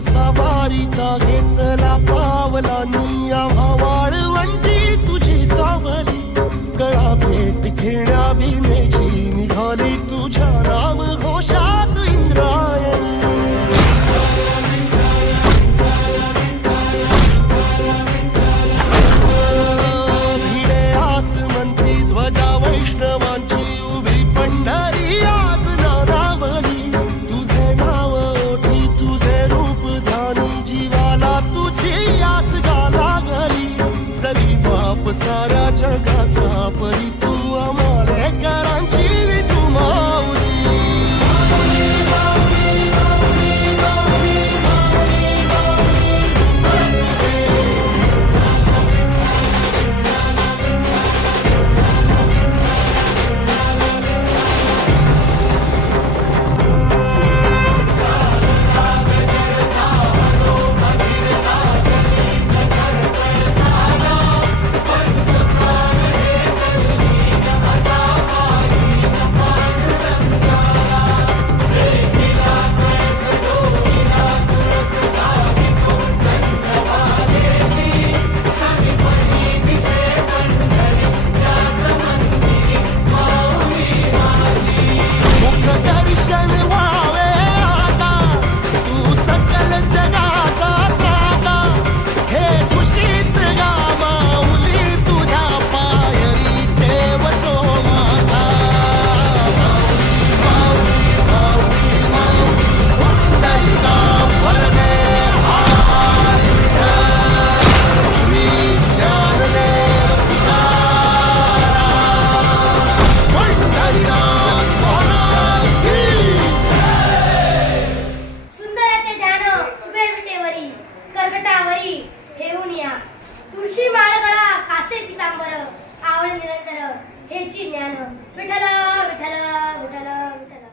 सवारीचा घेतला पावलांनी आम्हा वाळवंटी तुझी सावली गळा भेट घेण्या बिनेची निघाली तुझ्या नाम घोषात इंद्रायणी भिडे आसमंती ध्वजा वैष्णवांची उभी पंढरी आज नानावली तुझे नाव ओठी तुझे रूप ध्यानी जीवाला तुझी आस लागली जरी बाप साऱ्या जगाचा परी तू आमालेकरांची विठू माऊली तुळशी माळगळा कासे पितांबर आवळ निरंतर हेची ज्ञान विठ्ठल विठ्ठल विठ्ठल विठ्ठल